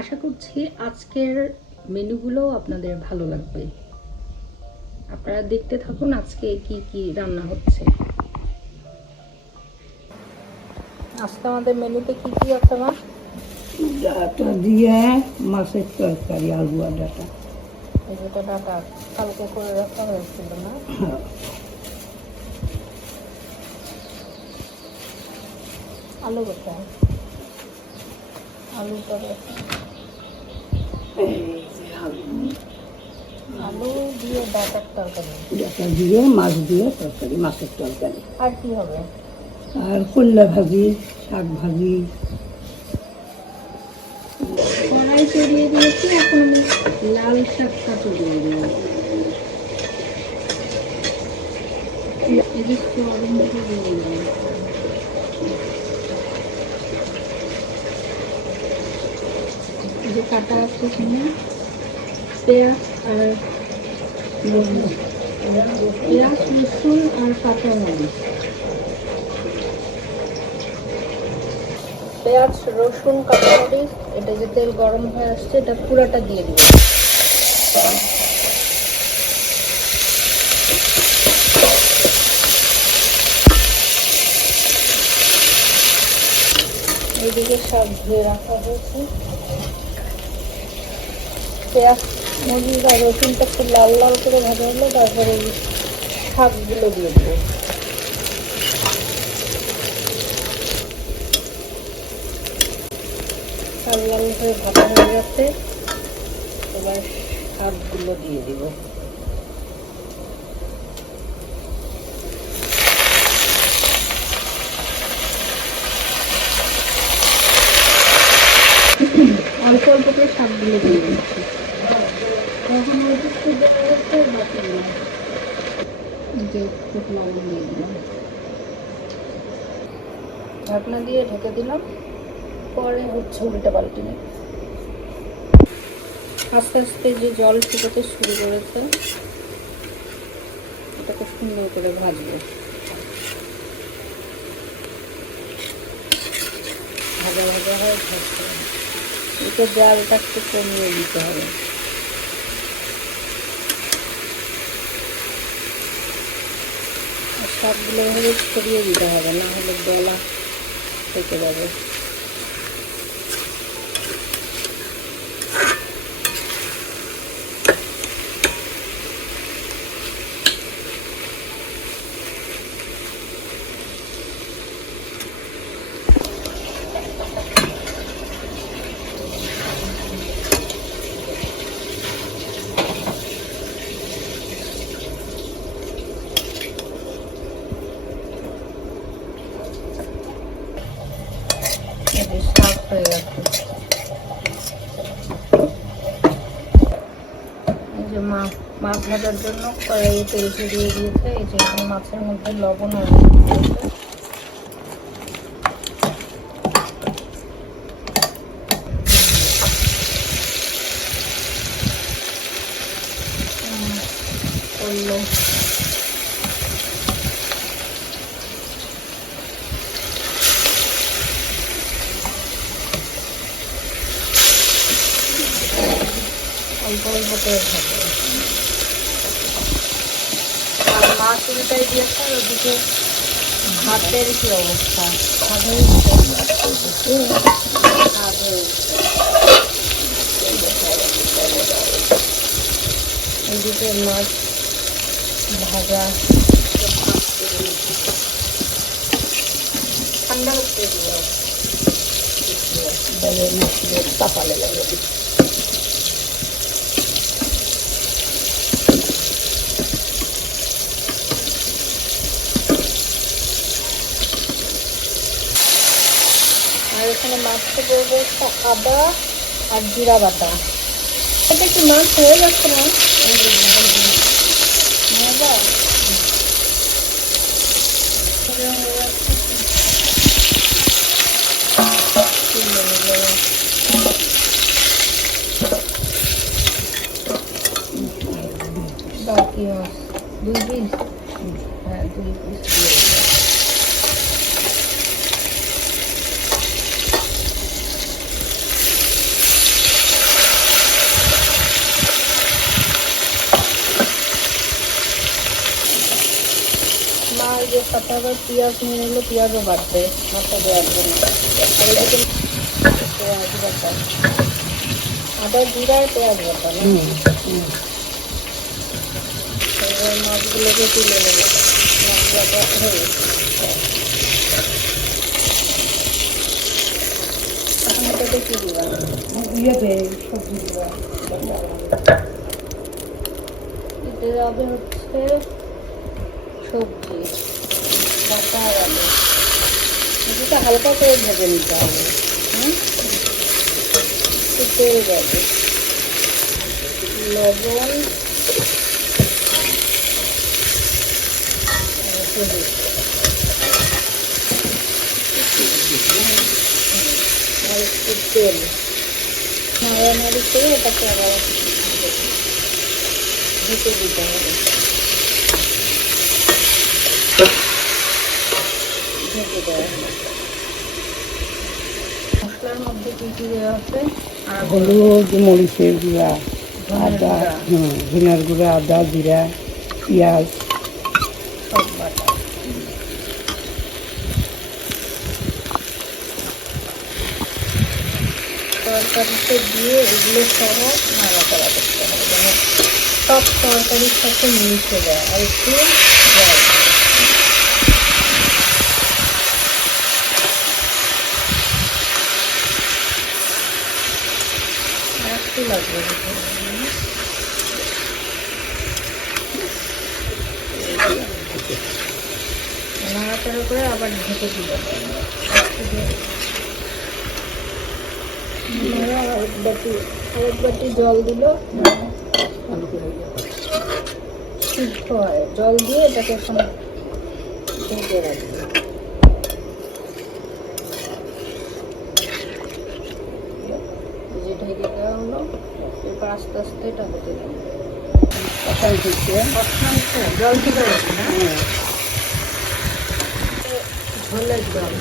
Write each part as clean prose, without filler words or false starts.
আশা করছি আজকের মেনুগুলো আপনাদের ভালো লাগবে। আপনারা দেখতে থাকুন আজকে কি কি রান্না হচ্ছে। আজকে আমাদের মেনুতে কি কি আছে মা? ডাটা দিয়ে মাছের তরকারি, আলু আর ডাটা। এটা ডাটা কালকে করে রাখা হয়েছিল না? আলু কোথায়? আলু করে আলু দিয়ে ডাটার তরকারি, ডাটা দিয়ে মাছ দিয়ে তরকারি, মাছের তরকারি। আর কি হবে? আর করলা ভাজি, শাক ভাজি। কড়াই চড়িয়ে দিয়েছি, এখন আমি লাল শাকটা চড়িয়ে দেবো। এই যে গরম দিয়ে দিলাম। এই যে কাটা আছে এখানে পেঁয়াজ আর পেঁয়াজ, রসুন আর কাঁচা মরিচ। পেঁয়াজ, রসুন, কাঁচামরিচ, এটা যে তেল গরম হয়ে আসছে এটা পুরাটা দিয়ে দিব। এইদিকে সব ধুয়ে রাখা হয়েছে। পেঁয়াজ, মরিচ আর রসুনটা একটু লাল লাল করে ভাজা হলে তারপরে এই শাকগুলো দিয়ে দেবো। লাল লাল হয়ে ভাজা হয়ে গেছে, এবার শাকগুলো দিয়ে দিব। অল্প অল্প করে শাকগুলো দিয়ে দিচ্ছি। লবণ দিয়ে দিলাম, ঢাকনা দিয়ে ঢেকে দিলাম। পরে হচ্ছে উল্টে পাল্টে নেব। আস্তে আস্তে যে জল শুকোতে শুরু করেছে এটাকে সুন্দর করে ভাজবো। ভাজা ভাজা হয় ভাজতে হবে। এটা জালটা একটু কমিয়ে দিতে হবে। সবগুলো ভাবে ছড়িয়ে দিতে হবে, না হলে গলা থেকে যাবে। শাক হয়ে গেছে। এই যে মাছ ভাজার জন্য কড়াইয়ে তেল ছড়িয়ে দিয়েছে। এই যে মাছের মধ্যে লবণ আর করলো। অল্প অল্প করে ভাজবো। আর মাছ উল্টাই দিয়েছে, আর ওদিকে ভাতের কি অবস্থা? ভাত হয়ে এদিকে মাছ ভাজা ঠান্ডা করতে দিব। তাপালে লাগে। আর এখানে মাছটা দেবো আদা আর জিরা বাটা। এটা কি মাছ হয়ে যাচ্ছে না? বাকি মাছ 2 পিস, হ্যাঁ 2 পিস দিয়ে দিলাম। এর সাথে আবার পেঁয়াজ নিয়ে নিলে পেঁয়াজও বাড়বে মাথা দেওয়ার জন্য। আর এদিকে পেঁয়াজ বাটা, আদা জিরা পেঁয়াজ বাটা না, এবার মাছগুলোকে তুলে নেবো। মাছ বাটা হয়ে গেছে। এখন এটাতে কি দিবা? ইয়েতে সবজি দিবা। এতে যাবে হচ্ছে সবজি, বাটা আর আলু। এটাকে হালকা করে ভেজে নিতে হবে। তেল যাবে, লবণ, হলুদ, আর একটু তেল নাড়ানাড়ি করে এটাকে আবার ঢেকে দিতে হবে। ঢেকে দেওয়া হবে। মশলার মধ্যে কি কি দেওয়া আছে? আর হলুদ, মরিচের গুঁড়া, ধনের আদা, গুঁড়া, ধনিয়ার গুঁড়া, আদা, জিরা, পেঁয়াজ। সব বাটা। তরকারিতে দিয়ে এগুলো সহ নাড়াচাড়া করতে হবে যেন সব তরকারির সাথে মিশে যায়। আর একটু জল, আর একটু লাগবে। নাড়াচাড়া করে আবার ঢেকে দিল। আরেক বাটি জল দিল, সিদ্ধ হয়। জল দিয়ে এটাকে এখন ঢেকে রাখবে। যে ঢেকে দেওয়া হলো, এরপর আস্তে আস্তে এটা হতে দেবে। জল থেকে রাখবে না, ঝোলের জল।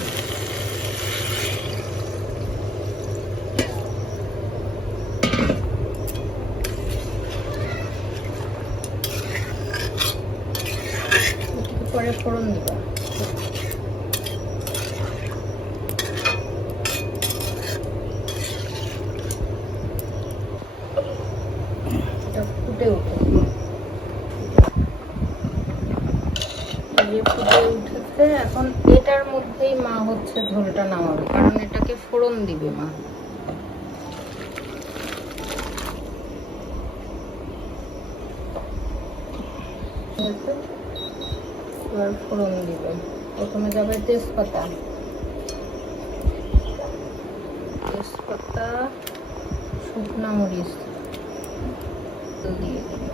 পরে ফোড়ন দিবা। এটা ফুটে উঠে, ফুটে উঠেছে। এখন এটার মধ্যেই মা হচ্ছে ঝোলটা নামাবে, কারণ এটাকে ফোড়ন দিবে মা। এবার ফোড়ন দিবে। প্রথমে যাবে তেজপাতা, শুকনা মরিচ দিয়ে দিবে,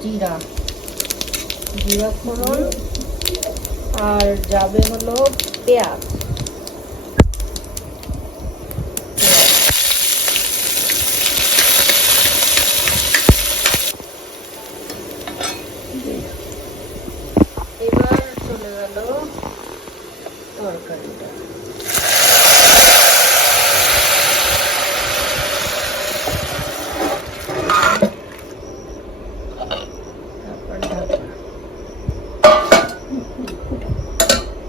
জিরা, জিরা ফোড়ন, আর যাবে হলো পেঁয়াজ। এবার চলে গেল তরকারিটা। তারপর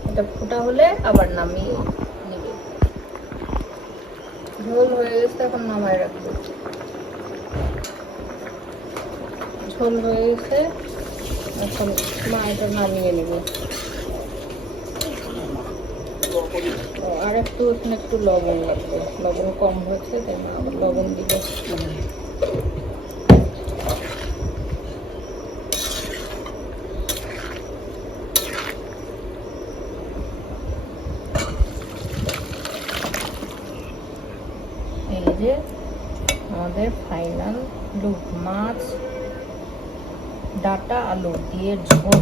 এটা ফুটা হলে আবার নামিয়ে নিবে। ঝোল হয়ে গেছে, এখন নামায় রাখবে। ঝোল হয়ে গেছে, এখন মা এটা নামিয়ে নেবে। আর একটু এখানে একটু লবণ লাগবে, লবণ কম হয়েছে তাই মা আবার লবণ দিবে। এই যে আমাদের ফাইনাল মাছ ডাটা আলু দিয়ে ঝোল।